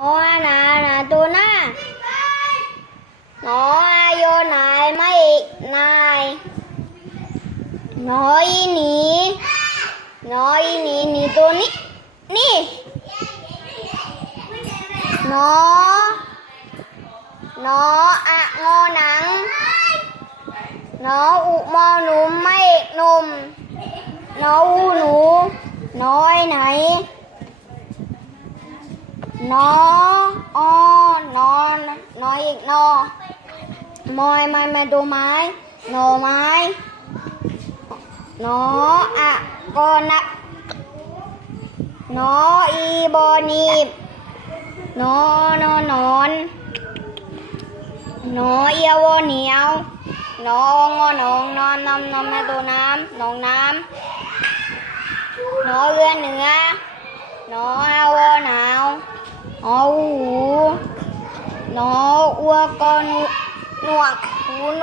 นอนานาตัวหน้านออาโยนายไม่นายหนออีหนีนออีหนีหนีตัวนี้นี่หนอหนออะงอหนังหนออุมอหนุมไม่หนุมหนออูหนูหนอไอไหน นอออนอนนออีกนอมอยม้มาดูไม้หนอไม้หนออะกอนักหนออีบอนีบหนอนอนอนหนอเอียวเหนียวหนองอหนองนอนนำนมมาดูน้ำหนองน้ำหนอเรือเหนือหนออาวอหนาว หนอหูหน